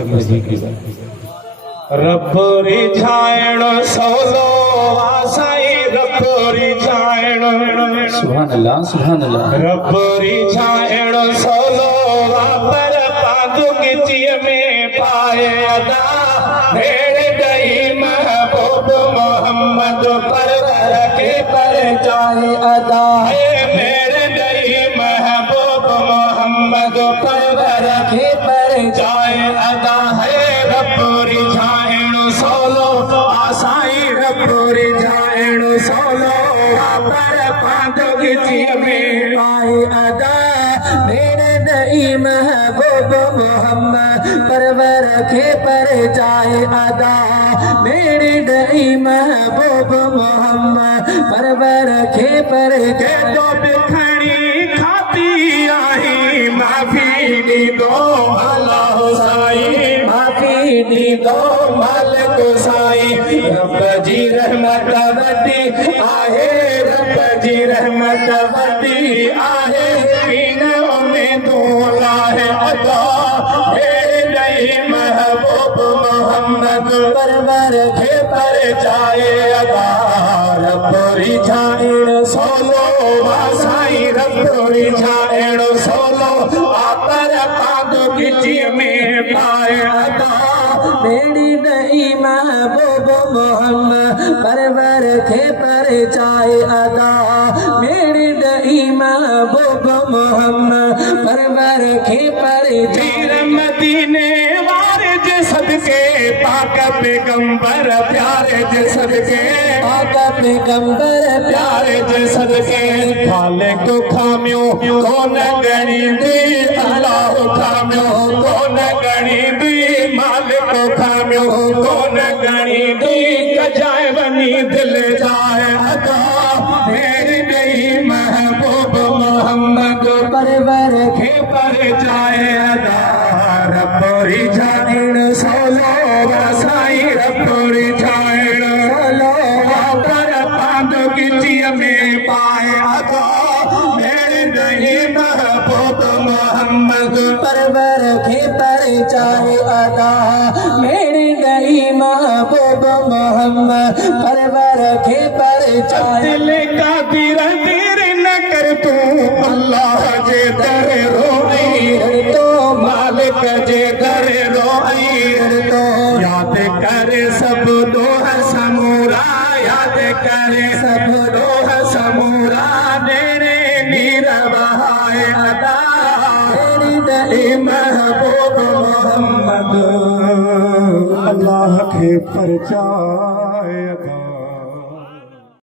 जी की रब रिझाइणो सोलो वासाई रब रिझाइणो सुभान अल्लाह रब रिझाइणो सोलो वापर पादु गिचिय में पाए अदा मेरे दही महबूब मोहम्मद परवर के पर जाए अदा मेरे दही महबूब मोहम्मद परवर के पर जाए अदा है रब रिझाइणो सोलो आसाई रब रिझाइणो सोलो वापर पादु गिचिय में पाए अदा मेरे दही महबूब मोहम्मद परवर के पर जाए अदा मेरे दही महबूब मोहम्मद परवर के पर जाए तो बिखड़ी खाती आई माफी दी दो अल्लाह साई माफी दी दो मालिक साई रब जी रहमत वती आहे रब जी रहमत वती आहे मोहम्मद परवर के पर जाए अदा रब रिझाइणो सोलो वासाई रब रिझाइणो सोलो आपर पादु गिचिय में पाए अदा मेरी दही महबूब मोहम्मद परवर के पर जाए अदा मेरी दही महबूब मोहम्मद परवर के पर जाए मदीने सदके पाक पैगंबर प्यारे जे सदके पाक पैगंबर प्यारे जे सदके खाले को खामियो कौन गणी दी अल्लाह खामियो कौन गणी दी मालिक खामियो कौन गणी दी कजाए बनी दिल जाए अदा मेरी नहीं महबूब मोहम्मद परवर के पर जाए अदा रब रिझाइणो सोलो वासाई रब रिझाइणो सोलो वापर पादु गिचिय में पाए अदा मेरे नहीं महबूब मोहम्मद परवर के पर जाए अदा मेरे नहीं महबूब मोहम्मद परवर के पर जाए दिल का देर न कर तू अल्लाह जे दर रोई तो मालिक जे दर रोई तो याद करे सब दोह समूरा याद करे सब दोह समूरा मेरे नीर बहाए अदा मेरी दही महबूब मोहम्मद अल्लाह के पर जाए।